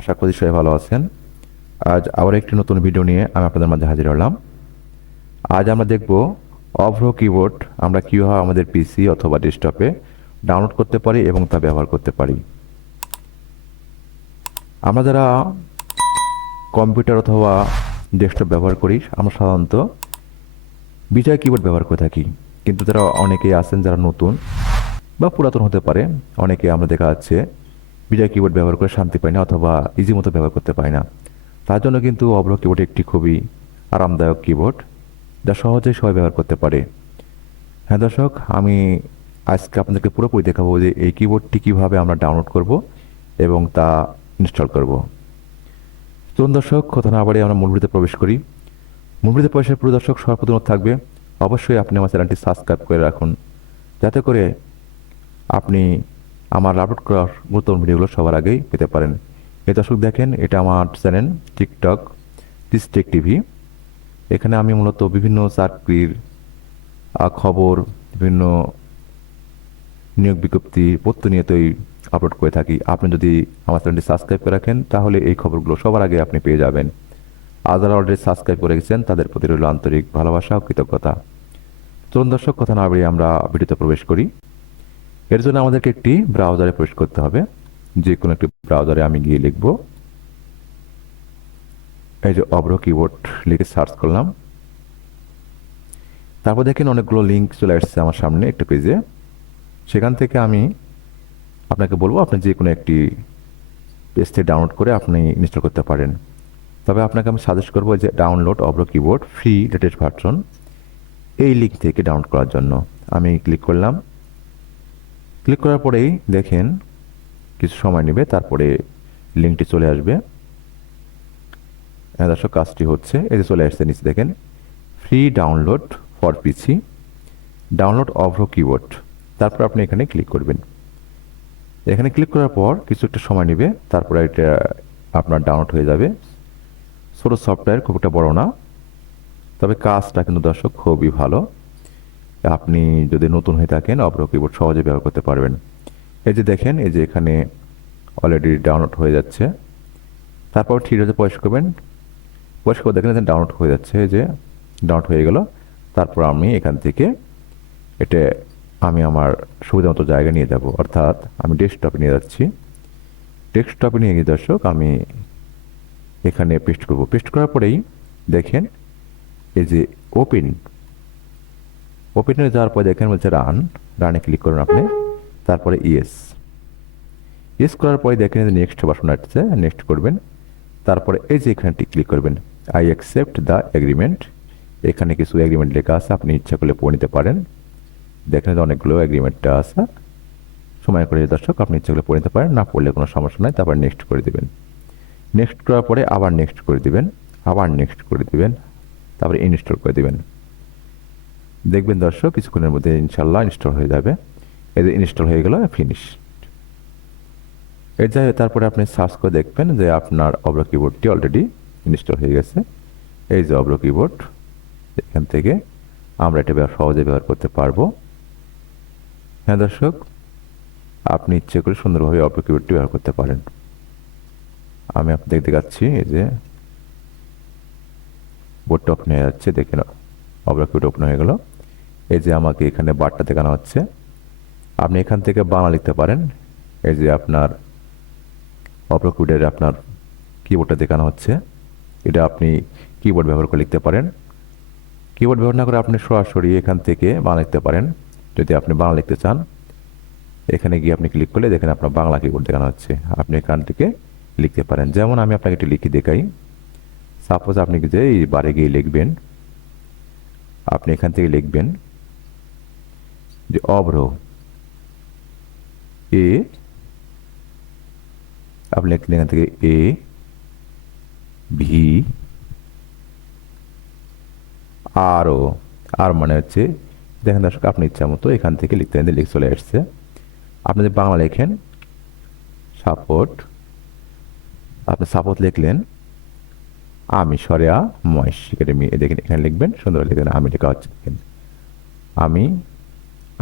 আশা করি সবাই ভালো আছেন। আজ আবার একটি নতুন ভিডিও নিয়ে আমি আপনাদের মাঝে হাজির হলাম। আজ আমরা দেখব অভ্র কিবোর্ড আমরা কীভাবে আমাদের পিসি অথবা ডেস্কটপে ডাউনলোড করতে পারি এবং তা ব্যবহার করতে পারি। আমরা যারা কম্পিউটার অথবা ডেস্কটপ ব্যবহার করি আমরা সাধারণত বিজয় কিবোর্ড ব্যবহার করে থাকি, কিন্তু যারা অনেকেই আছেন যারা নতুন বা পুরাতন হতে পারে, অনেকে আমরা দেখা যাচ্ছে বিজয় কিবোর্ড ব্যবহার করে শান্তি পাই না অথবা ইজি মতো ব্যবহার করতে পারি না। তার জন্য কিন্তু অভ্র কিবোর্ড একটি খুবই আরামদায়ক কিবোর্ড যা সহজেই সবাই ব্যবহার করতে পারে। হ্যাঁ দর্শক, আমি আজকে আপনাদেরকে পুরোপুরি দেখাবো যে এই কিবোর্ডটি কীভাবে আমরা ডাউনলোড করব এবং তা ইনস্টল করব। চলুন দর্শক, কথা না বাড়িয়ে আমরা মূল ভিডিওতে প্রবেশ করি। মূল ভিডিওতে প্রবেশের পুরো দর্শক সর্বপ্রথম থাকবে অবশ্যই আপনি আমার চ্যানেলটি সাবস্ক্রাইব করে রাখুন, যাতে করে আপনি আমার আপলোড করার নতুন ভিডিওগুলো সবার আগেই পেতে পারেন। এই দর্শক দেখেন, এটা আমার চ্যানেল টিকটক টেক টিভি। এখানে আমি মূলত বিভিন্ন চাকরির খবর, বিভিন্ন নিয়োগ বিজ্ঞপ্তি প্রতিনিয়তই আপলোড করে থাকি। আপনি যদি আমার চ্যানেলটি সাবস্ক্রাইব করে রাখেন তাহলে এই খবরগুলো সবার আগে আপনি পেয়ে যাবেন। আর যারা অলরেডি সাবস্ক্রাইব করে গেছেন তাদের প্রতি রইল আন্তরিক ভালোবাসা ও কৃতজ্ঞতা। চলুন দর্শক, কথা না বাড়িয়ে আমরা ভিডিওতে প্রবেশ করি। এর জন্য আমাদেরকে একটি ব্রাউজারে প্রবেশ করতে হবে। যে কোনো একটি ব্রাউজারে আমি গিয়ে লিখব, এই যে অভ্র কিবোর্ড লিখে সার্চ করলাম। তারপর দেখেন অনেকগুলো লিঙ্ক চলে আসছে আমার সামনে একটা পেজে। সেখান থেকে আমি আপনাকে বলবো আপনি যে কোনো একটি পেজ থেকে ডাউনলোড করে আপনি ইনস্টল করতে পারেন। তবে আপনাকে আমি সাজেস্ট করবো যে download Avro keyboard free latest version, এই লিঙ্ক থেকে ডাউনলোড করার জন্য আমি ক্লিক করলাম। ক্লিক করার পরেই দেখেন কিছু সময় নেবে, তারপরে লিঙ্কটি চলে আসবে। দর্শক, কাজটি হচ্ছে, এই যে চলে আসছে নিচে দেখেন free download for PC download Avro keyboard. তারপর আপনি এখানে ক্লিক করবেন। এখানে ক্লিক করার পর কিছু একটা সময় নেবে, তারপরে এটা আপনার ডাউনলোড হয়ে যাবে। ছোটো সফটওয়্যার, খুব একটা বড় না, তবে কাজটা কিন্তু দর্শক খুবই ভালো। আপনি যদি নতুন হয়ে থাকেন অভ্র কিবোর্ড সহজে ব্যবহার করতে পারবেন। এই যে দেখেন, এই যে এখানে অলরেডি ডাউনলোড হয়ে যাচ্ছে। তারপর ঠিক আছে প্রবেশ করবেন। প্রবেশ করে দেখেন ডাউনলোড হয়ে যাচ্ছে, এই যে ডাউনলোড হয়ে গেল। তারপর আমি এখান থেকে এটা আমি আমার সুবিধা মতো জায়গায় নিয়ে যাব, অর্থাৎ আমি ডেস্কটপে নিয়ে যাচ্ছি। ডেস্কটপে নিয়ে গিয়ে দর্শক আমি এখানে পেস্ট করব। পেস্ট করার পরেই দেখেন এই যে ওপেনে যাওয়ার পরে দেখেন বলছে রানে ক্লিক করুন আপনি। তারপরে ইয়েস করার পরে দেখেন নেক্সট বাটন আসছে, নেক্সট করবেন। তারপরে এই যে এখানটি ক্লিক করবেন, আই অ্যাকসেপ্ট দ্য এগ্রিমেন্ট। এখানে কিছু এগ্রিমেন্ট লেখা আছে, আপনি ইচ্ছা করলে পড়ে নিতে পারেন। দেখেন যে অনেকগুলো এগ্রিমেন্টটা আছে, সময় করে দর্শক আপনি ইচ্ছা করলে পড়ে নিতে পারেন, না পড়লে কোনো সমস্যা নাই। তারপর নেক্সট করে দিবেন। নেক্সট করার পরে আবার নেক্সট করে দিবেন, আবার নেক্সট করে দিবেন, তারপরে ইনস্টল করে দিবেন। দেখবেন দর্শক কিছুক্ষণের মধ্যে ইনশাল্লাহ ইনস্টল হয়ে যাবে। এই যে ইনস্টল হয়ে গেল, ফিনিশ। এর যাই তারপরে আপনি সার্চ করে দেখবেন যে আপনার অভ্র কিবোর্ডটি অলরেডি ইনস্টল হয়ে গেছে। এই যে অভ্র কিবোর্ড, এখান থেকে আমরা এটা সহজে ব্যবহার করতে পারবো। হ্যাঁ দর্শক, আপনি ইচ্ছে করে সুন্দরভাবে অভ্র কিবোর্ডটি ব্যবহার করতে পারেন। আমি আপনাদের দেখাচ্ছি, এই যে বোর্ডটা ওপেন হয়ে যাচ্ছে, দেখেন অভ্র কিবোর্ড ওপেন হয়ে গেল। এই যে আমাকে এখানে বারটা দেখানো হচ্ছে, আপনি এখান থেকে বাংলা লিখতে পারেন। এই যে আপনার অভ্র কিবোর্ডের আপনার কিবোর্ডটা দেখানো হচ্ছে, এটা আপনি কিবোর্ড ব্যবহার করে লিখতে পারেন। কিবোর্ড ব্যবহার না করে আপনি সরাসরি এখান থেকে বাংলা লিখতে পারেন। যদি আপনি বাংলা লিখতে চান, এখানে গিয়ে আপনি ক্লিক করলে দেখেন আপনার বাংলা কিবোর্ড দেখানো হচ্ছে, আপনি এখান থেকে লিখতে পারেন। যেমন আমি আপনাকে একটু লিখে দেখাই। সাপোজ আপনি যে এই বারে গিয়ে লিখবেন, আপনি এখান থেকে লিখবেন যে অভ্র আপনি লিখলেন এখান থেকে ভি আর মানে হচ্ছে, দেখেন দর্শক আপনি ইচ্ছা মতো এখান থেকে লিখতে লিখ চলে আসছে। আপনি যদি বাংলা লেখেন আপনি সাপোর্ট লিখলেন আমি সরেয়া মহেশ একাডেমি, দেখেন এখানে লিখবেন, সুন্দর লিখবেন আমি লেখা হচ্ছে। দেখেন আমি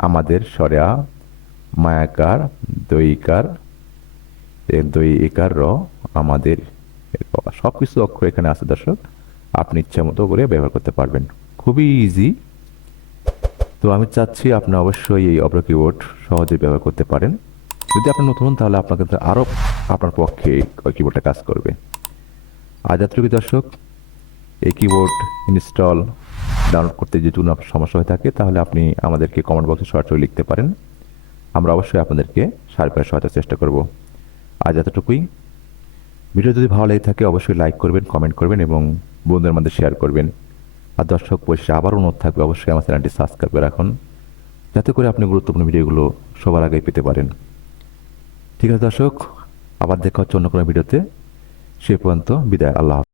আমাদের সরেয়া মায়াকার দইকার র আমাদের, সব কিছু অক্ষর এখানে আছে দর্শক, আপনি ইচ্ছা মতো করে ব্যবহার করতে পারবেন, খুবই ইজি। তো আমি চাচ্ছি আপনি অবশ্যই এই অভ্র কিবোর্ড সহজে ব্যবহার করতে পারেন। যদি আপনি নতুন হন তাহলে আপনাকে আরও আপনার পক্ষে কিবোর্ডটা কাজ করবে। আজ এতটুকু দর্শক। এই কিবোর্ড ইনস্টল ডাউনলোড করতে যদি কোনো সমস্যা হয়ে থাকে তাহলে আপনি আমাদেরকে কমেন্ট বক্সে সরাসরি লিখতে পারেন, আমরা অবশ্যই আপনাদেরকে সার্বিক সহায়তার চেষ্টা করব। আজ এতটুকুই। ভিডিও যদি ভালো লেগে থাকে অবশ্যই লাইক করবেন, কমেন্ট করবেন এবং বন্ধুদের মধ্যে শেয়ার করবেন। আর দর্শক পরিশেষে আবার অনুরোধ থাকবে অবশ্যই আমার চ্যানেলটি সাবস্ক্রাইব করে রাখুন, যাতে করে আপনি গুরুত্বপূর্ণ ভিডিওগুলো সবার আগেই পেতে পারেন। ঠিক আছে দর্শক, আবার দেখা হচ্ছে অন্য কোনো ভিডিওতে। সে পর্যন্ত বিদায়, আল্লাহ হাফেজ।